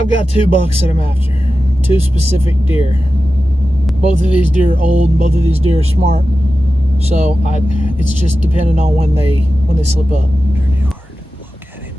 I've got two bucks that I'm after. Two specific deer. Both of these deer are old, and both of these deer are smart. So it's just depending on when they slip up. Turn the yard, look at him,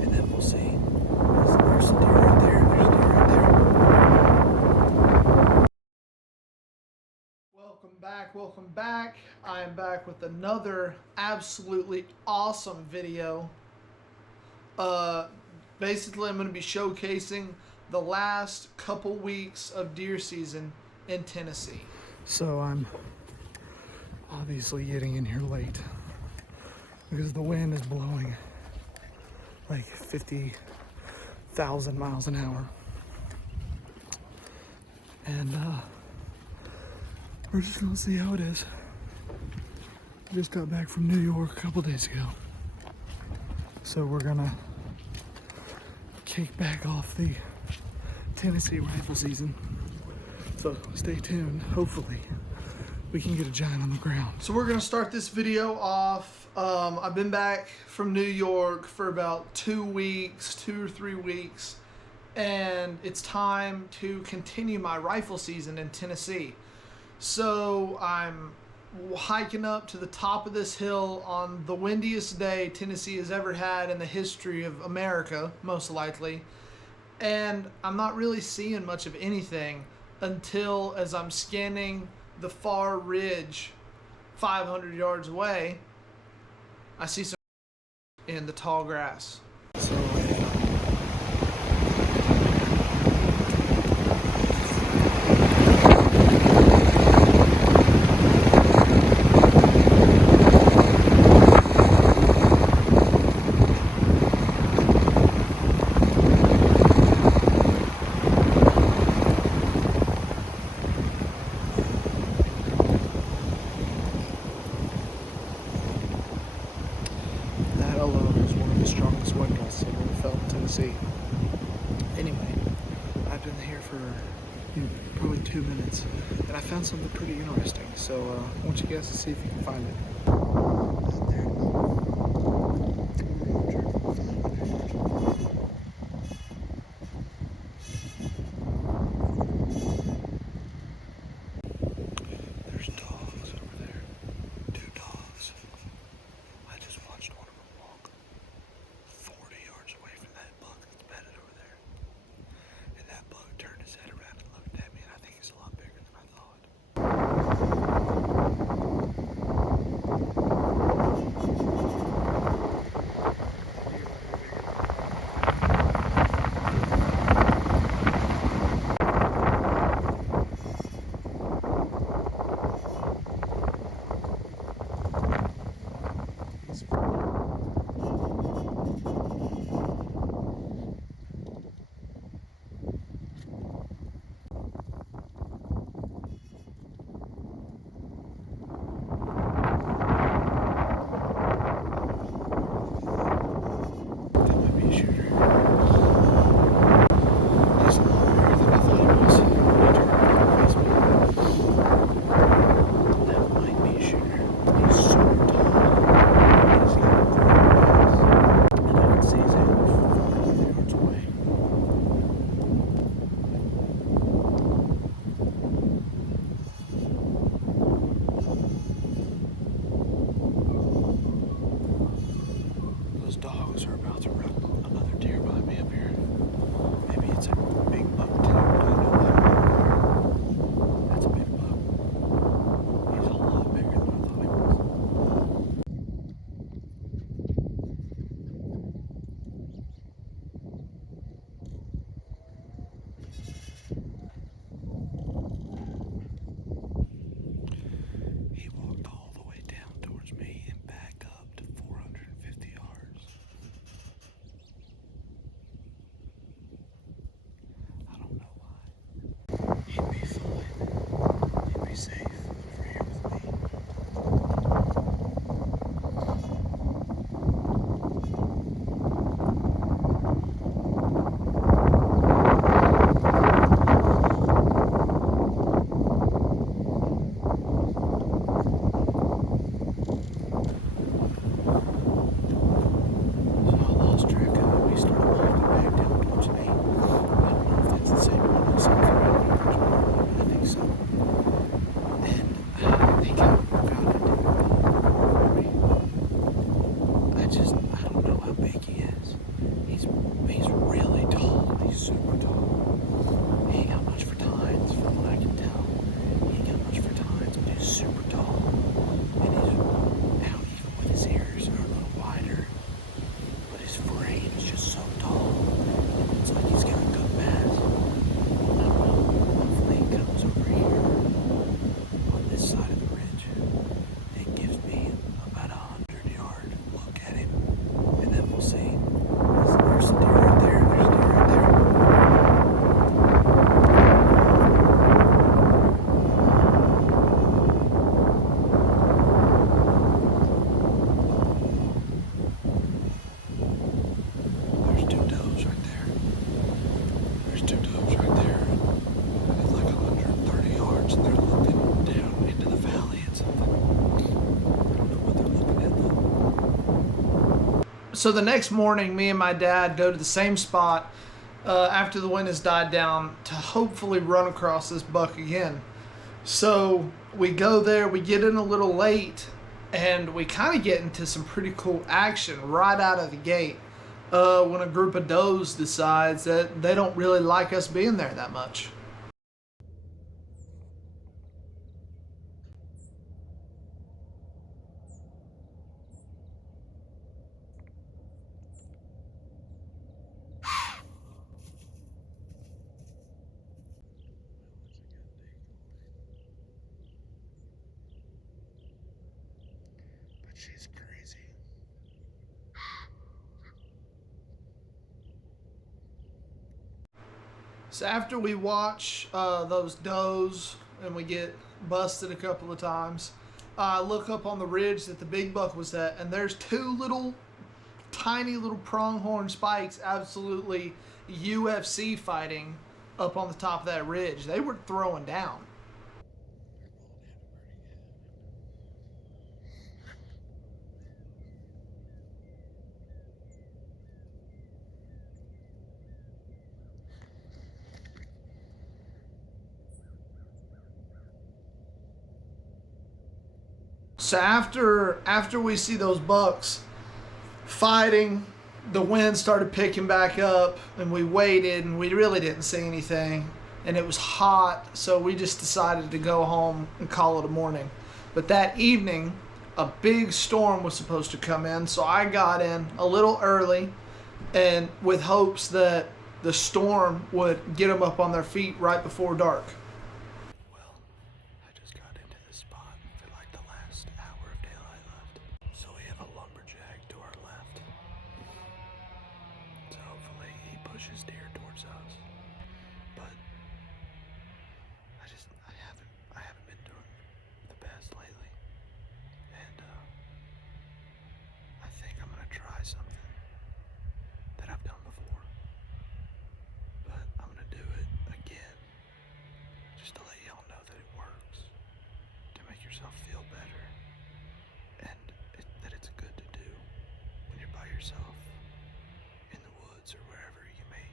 and then we'll see. There's a deer right there. There's a deer right there. Welcome back. I am back with another absolutely awesome video. Basically, I'm going to be showcasing the last couple weeks of deer season in Tennessee. So I'm obviously getting in here late because the wind is blowing like 50,000 miles an hour. And we're just gonna see how it is. I just got back from New York a couple days ago. So we're gonna kick back off the Tennessee rifle season. So stay tuned. Hopefully we can get a giant on the ground. So we're gonna start this video off. I've been back from New York for about 2 weeks, 2 or 3 weeks, and it's time to continue my rifle season in Tennessee. So I'm hiking up to the top of this hill on the windiest day Tennessee has ever had in the history of America, most likely. And I'm not really seeing much of anything until, as I'm scanning the far ridge 500 yards away, I see some in the tall grass. So that alone is one of the strongest wind gusts I've ever felt in Tennessee. Anyway, I've been here for probably 2 minutes, and I found something pretty interesting. So I want you guys to see if you can find it. Out there. There's dogs over there. 2 dogs. I just watched one of them walk 40 yards away from that buck that's bedded over there. And that buck turned his head around and looked at me, and I think he's a lot bigger than I thought. So the next morning, me and my dad go to the same spot after the wind has died down to hopefully run across this buck again. So we go there, we get in a little late, and we kind of get into some pretty cool action right out of the gate when a group of does decides that they don't really like us being there that much. She's crazy. So after we watch those does and we get busted a couple of times, I look up on the ridge that the big buck was at, and there's two little tiny little pronghorn spikes absolutely UFC fighting up on the top of that ridge. They were throwing down. So after we see those bucks fighting, the wind started picking back up, and we waited, and we really didn't see anything, and it was hot, so we just decided to go home and call it a morning. But that evening, a big storm was supposed to come in, so I got in a little early, and with hopes that the storm would get them up on their feet right before dark. Pushes deer towards us, but I haven't been doing the best lately, and I think I'm gonna try something that I've done before, but I'm gonna do it again, just to let y'all know that it works, to make yourself feel better, and that it's good to do when you're by yourself in the woods or wherever you may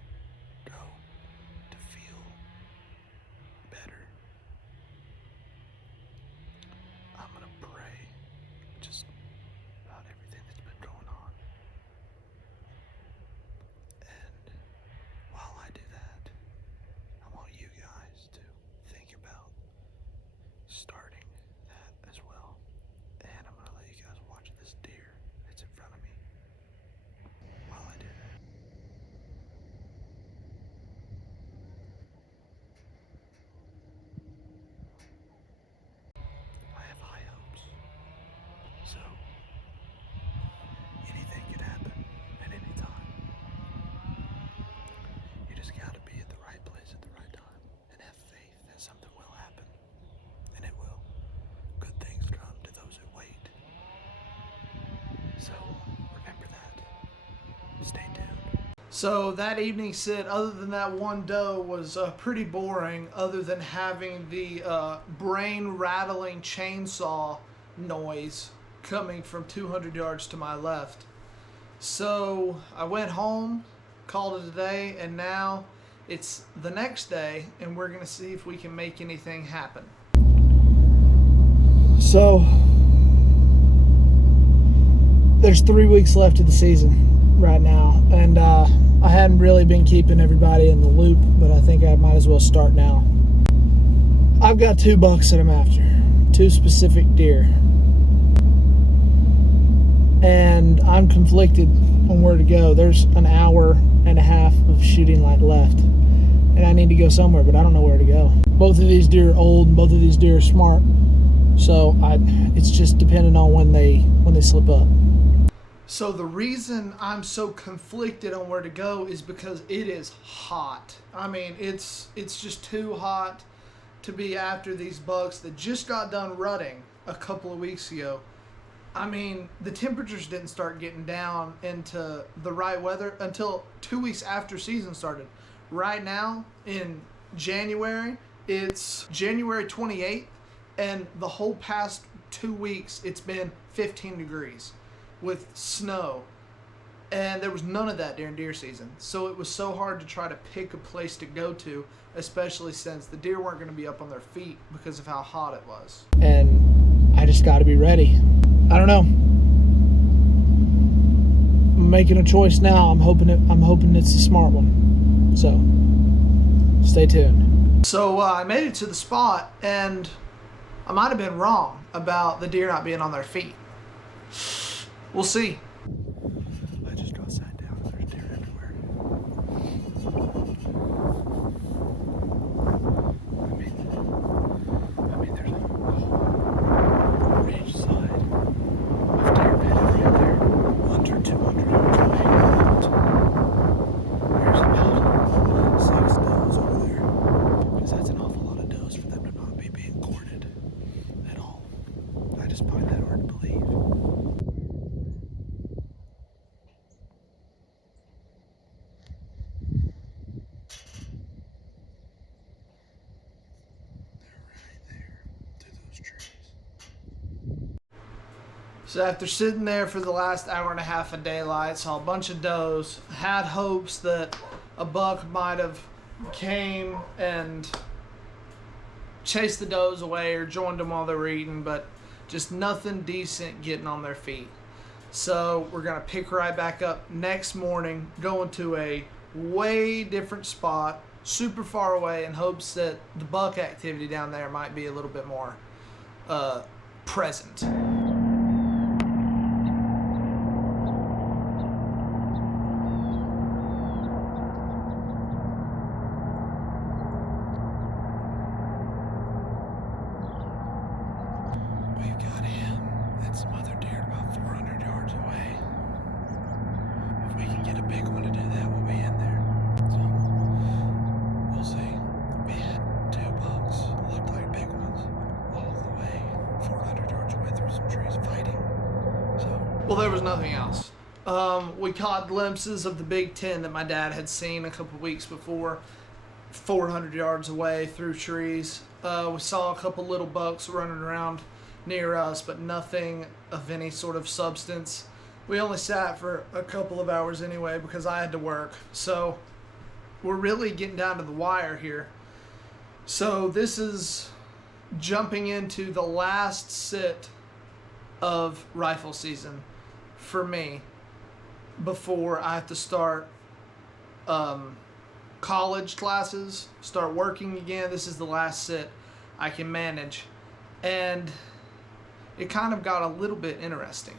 go to feel better. I'm gonna pray just about everything that's been going on. And while I do that, I want you guys to think about starting that as well. And I'm gonna let you guys watch this deer that's in front of me while I do that. I have high hopes. So, anything can happen at any time. You just gotta be at the right place at the right time and have faith that something will happen. And it will. Good things come to those who wait. So, remember that. Stay tuned. So that evening sit, other than that one doe, was pretty boring, other than having the brain rattling chainsaw noise coming from 200 yards to my left. So I went home, called it a day, and now it's the next day, and we're going to see if we can make anything happen. So there's 3 weeks left of the season right now, and I hadn't really been keeping everybody in the loop, but I think I might as well start now. I've got 2 bucks that I'm after, 2 specific deer, and I'm conflicted on where to go. There's an hour and a half of shooting light left, and I need to go somewhere, but I don't know where to go. Both of these deer are old, and both of these deer are smart, so it's just depending on when they slip up. So the reason I'm so conflicted on where to go is because it is hot. I mean, it's just too hot to be after these bucks that just got done rutting a couple of weeks ago. I mean, the temperatures didn't start getting down into the right weather until 2 weeks after season started. Right now in January, it's January 28th, and the whole past 2 weeks it's been 15 degrees with snow. And there was none of that during deer season. So it was so hard to try to pick a place to go to, especially since the deer weren't going to be up on their feet because of how hot it was. And I just got to be ready. I don't know. I'm making a choice now. I'm hoping it's a smart one. So stay tuned. So I made it to the spot, and I might have been wrong about the deer not being on their feet. We'll see. I just got sat down. There's deer everywhere. I mean, there's a whole ridge side of deer bedded right there, under 200 yards away. There's about 6 does over there, because that's an awful lot of does for them to not be being courted at all. I just find that hard to believe. So after sitting there for the last hour and a half of daylight, saw a bunch of does, had hopes that a buck might have came and chased the does away or joined them while they were eating, but just nothing decent getting on their feet. So we're gonna pick right back up next morning, going to a way different spot, super far away, in hopes that the buck activity down there might be a little bit more present. We've got him and some other deer about 400 yards away. If we can get a big one to do that, we'll be in there. So, we'll see. We had 2 bucks, looked like big ones, all the way 400 yards away through some trees fighting. So, well, there was nothing else. We caught glimpses of the Big Ten that my dad had seen a couple weeks before, 400 yards away through trees. We saw a couple little bucks running around near us, but nothing of any sort of substance. We only sat for a couple of hours anyway because I had to work. So we're really getting down to the wire here. So this is jumping into the last sit of rifle season for me before I have to start college classes, start working again. This is the last sit I can manage. And it kind of got a little bit interesting.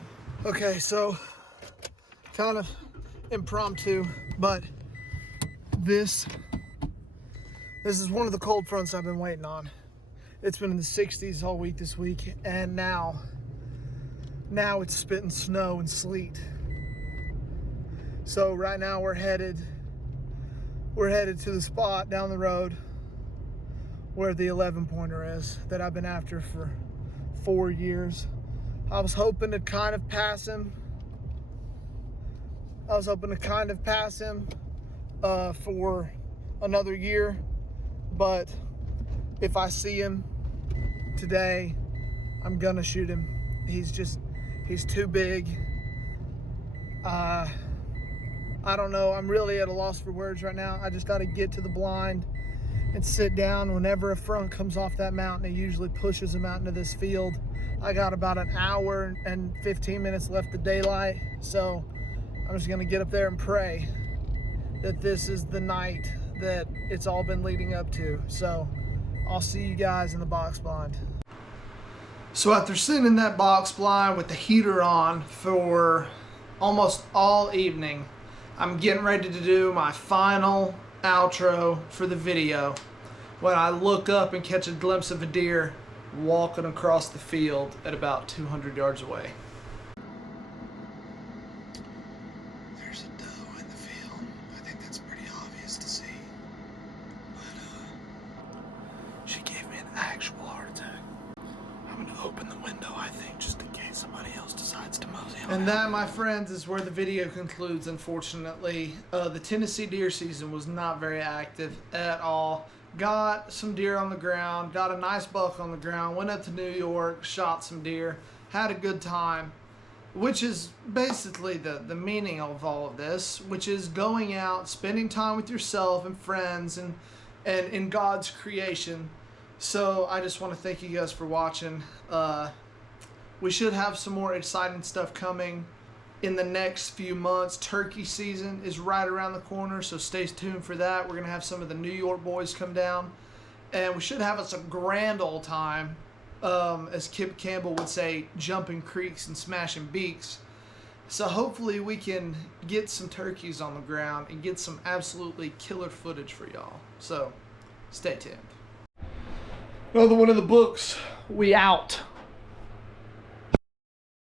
Okay, so kind of impromptu, but this is one of the cold fronts I've been waiting on. It's been in the 60s all week this week, and now it's spitting snow and sleet. So right now we're headed to the spot down the road where the 11-pointer is that I've been after for 4 years. I was hoping to kind of pass him. For another year, but if I see him today, I'm gonna shoot him. He's too big. I don't know. I'm really at a loss for words right now. I just got to get to the blind and sit down. Whenever a front comes off that mountain, it usually pushes them out into this field. I got about an hour and 15 minutes left of daylight, so I'm just gonna get up there and pray that this is the night that it's all been leading up to. So I'll see you guys in the box blind. So after sitting in that box blind with the heater on for almost all evening, I'm getting ready to do my final outro for the video when I look up and catch a glimpse of a deer walking across the field at about 200 yards away. There's a doe in the field. I think that's pretty obvious to see. But she gave me an actual heart attack. I'm gonna open the window, I think, just in case somebody else decides to mosey on. And that, my friends, is where the video concludes, unfortunately. The Tennessee deer season was not very active at all. Got some deer on the ground, got a nice buck on the ground, went up to New York, shot some deer, had a good time. which is basically the meaning of all of this, which is going out, spending time with yourself and friends and in God's creation. So I just want to thank you guys for watching. We should have some more exciting stuff coming in the next few months. Turkey season is right around the corner, so stay tuned for that. We're going to have some of the New York boys come down, and we should have us a grand old time. As Kip Campbell would say, jumping creeks and smashing beaks. So hopefully we can get some turkeys on the ground and get some absolutely killer footage for y'all. So stay tuned. Another one of the books. We out.